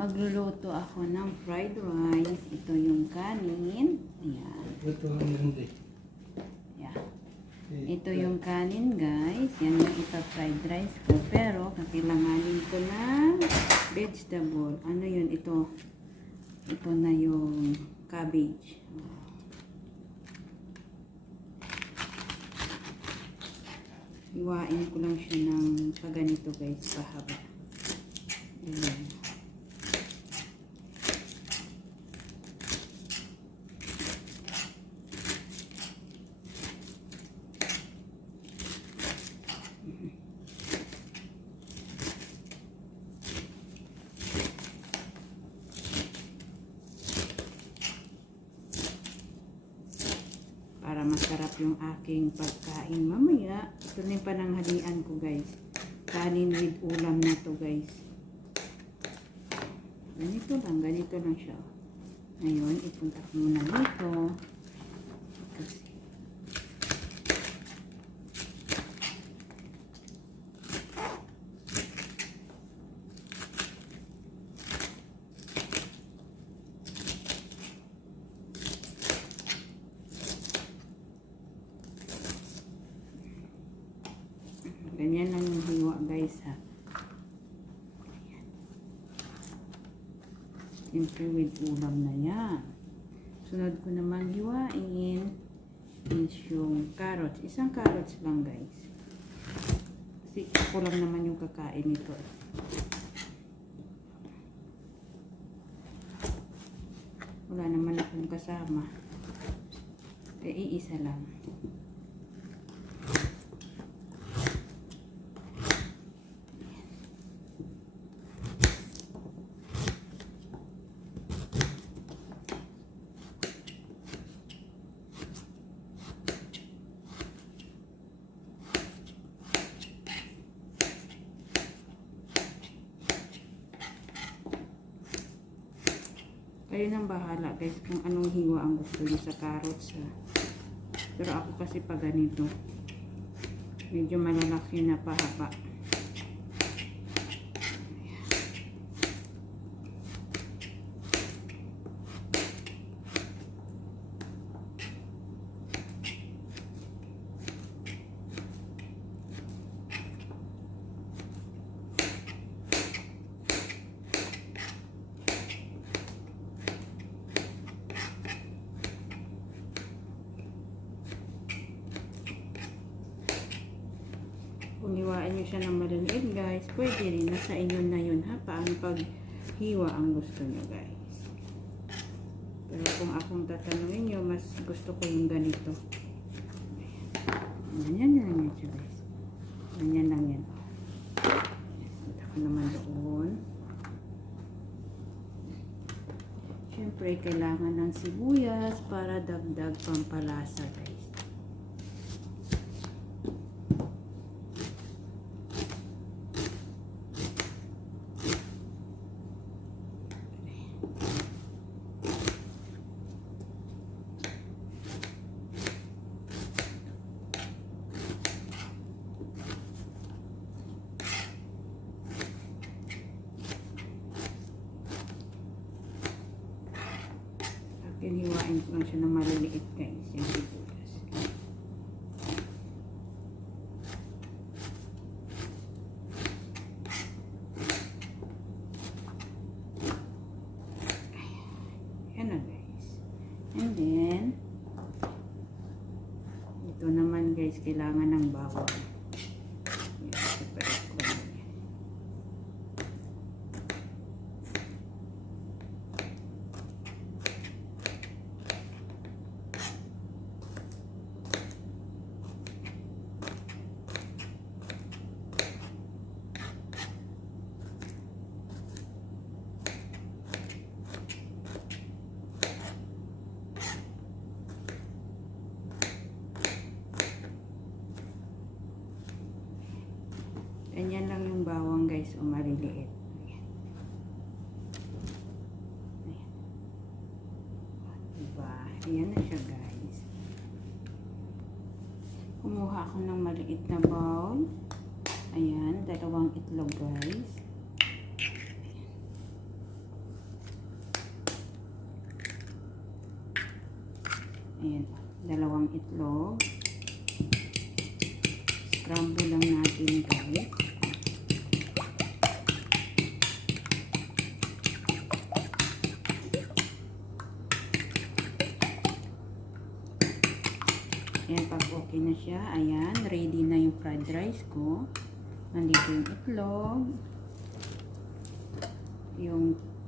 Magluluto ako ng fried rice. Ito yung kanin. Ayan. Ito ang hindi. Ayan. Ito yung kanin, guys. Yan yung fried rice ko. Pero, kakailanganin ko ng vegetable. Ano yun? Ito. Ito na yung cabbage. Iwain ko lang siya ng paganito, guys. Pahaba. Ayan. Para masarap yung aking pagkain mamaya. Ito na yung pananghalian ko, guys. Kanin with ulam na to, guys. Ganito lang siya. Ngayon, ipunta ko muna dito. Kasi ganyan lang yung hiwa, guys, ha. Ayan. Siyempre with ulam na yan. Sunod ko naman hiwain is yung carrots. Isang carrots lang, guys. Kasi ako lang naman yung kakain nito. Wala naman akong kasama. Iisa lang. Kayo nang bahala, guys, kung anong hiwa ang gusto niyo sa carrots, ha. Pero ako kasi pag ganito, medyo malalaki na pahaba. Kung hiwain nyo siya ng maliliit, guys, pwede rin. Nasa inyo na yun, ha? Paano paghiwa ang gusto nyo, guys. Pero kung akong tatanungin nyo, mas gusto ko yung ganito. Ganyan lang yan siya, guys. Ganyan lang yan. Punta ko naman doon. Siyempre, kailangan ng sibuyas para dagdag pampalasa, guys. Hiwain ko lang siya ng maliliit, guys, yung sibuyas. Ayan na, guys. And then, ito naman, guys, kailangan ng bawang. Ayan, separate ko lang yan. Ganyan lang yung bawang, guys, o maliliit. Ayan. Ayan. Diba? Ayan na siya, guys. Kumuha ako ng maliit na bowl. Ayan, dalawang itlog, guys. Ayan. Ayan, 2 itlog. Scramble lang natin guys. Ayan, pag okay na siya, ayan, ready na yung fried rice ko. Nandito yung itlog.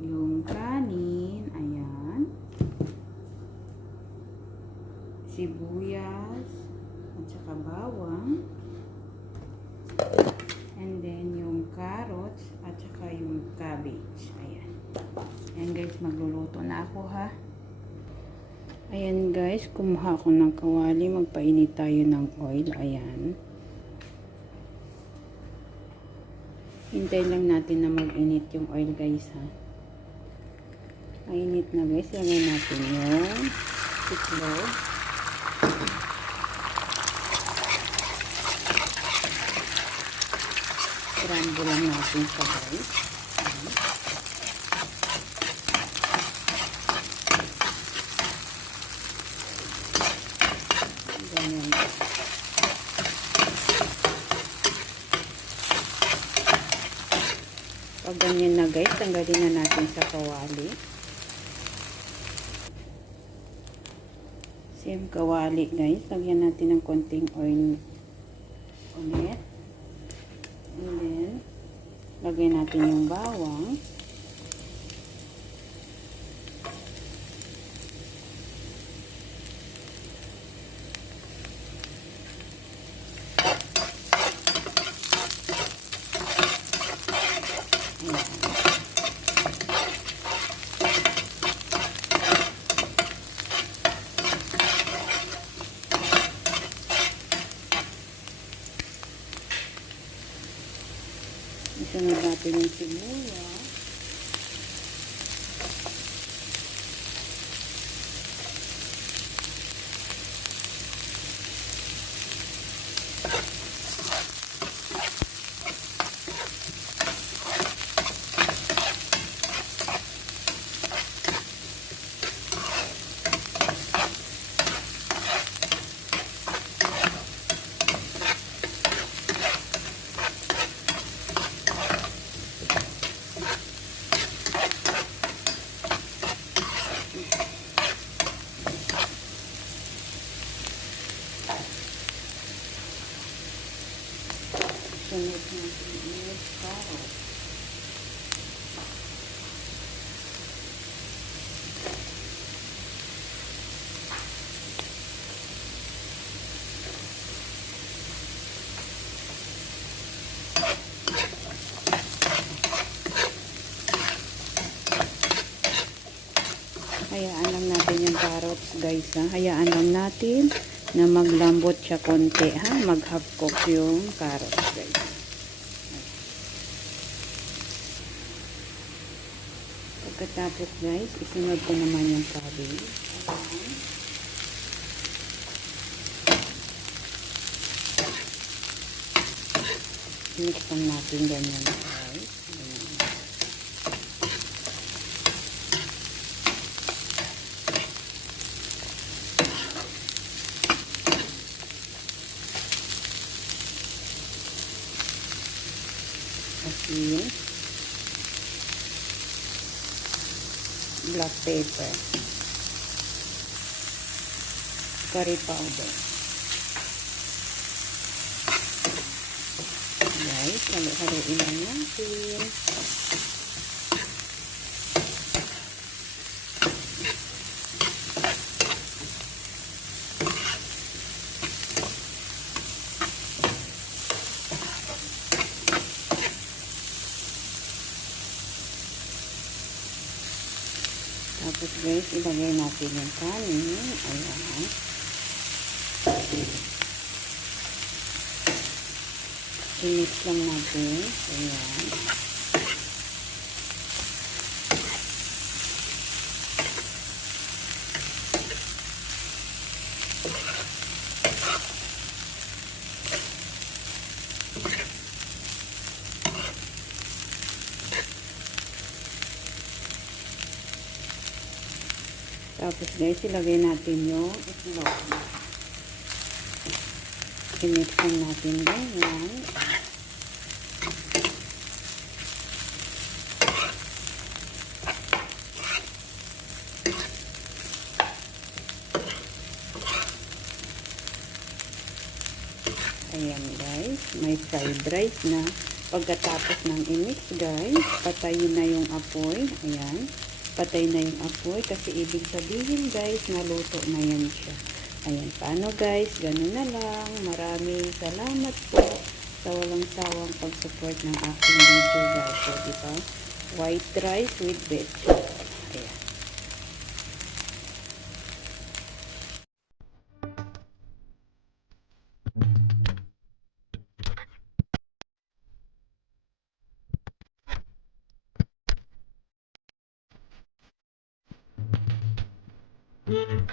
Yung kanin, ayan. Sibuyas, at saka bawang. And then yung carrots, at saka yung cabbage. Ayan. Ayan guys, magluluto na ako ha. Ayan guys, kumuha ako ng kawali. Magpainit tayo ng oil. Ayan. Hintay lang natin na mag-init yung oil guys ha. Mainit na guys. Lagay natin yung itlog. Scramble lang natin siya guys. Ganyan. Pag ganyan na guys, tanggalin na natin sa kawali. Same kawali guys. Lagyan natin ng konting oil ulit. And then, lagay natin yung bawang. Isunod natin yung sibuyas. Sunod natin yung carrot. Hayaan lang natin yung carrots guys ha. Hayaan lang natin na maglambot siya konti ha. Mag half cook yung carrots guys. Pagkatapos guys, isunod ko naman yung cabbage. Mix lang natin ganyan guys. Asin, black pepper, curry powder. Guys, halo-haloin lang natin. Tapos guys, ilagay natin yung kanin. Ayan. I-mix lang natin. Ayan. Tapos guys, ilagay natin yung itlog. I-mix natin ganyan. Ayan guys, may fried rice na. Pagkatapos ng i-mix guys, patayin na yung apoy. Ayan, patay na yung apoy kasi ibig sabihin guys, naluto na yan siya. Ayan, paano guys? Ganun na lang. Maraming salamat po sa walang sawang pag-support ng aking video guys. So, diba? White rice with vegetable. Ayan. Thank you.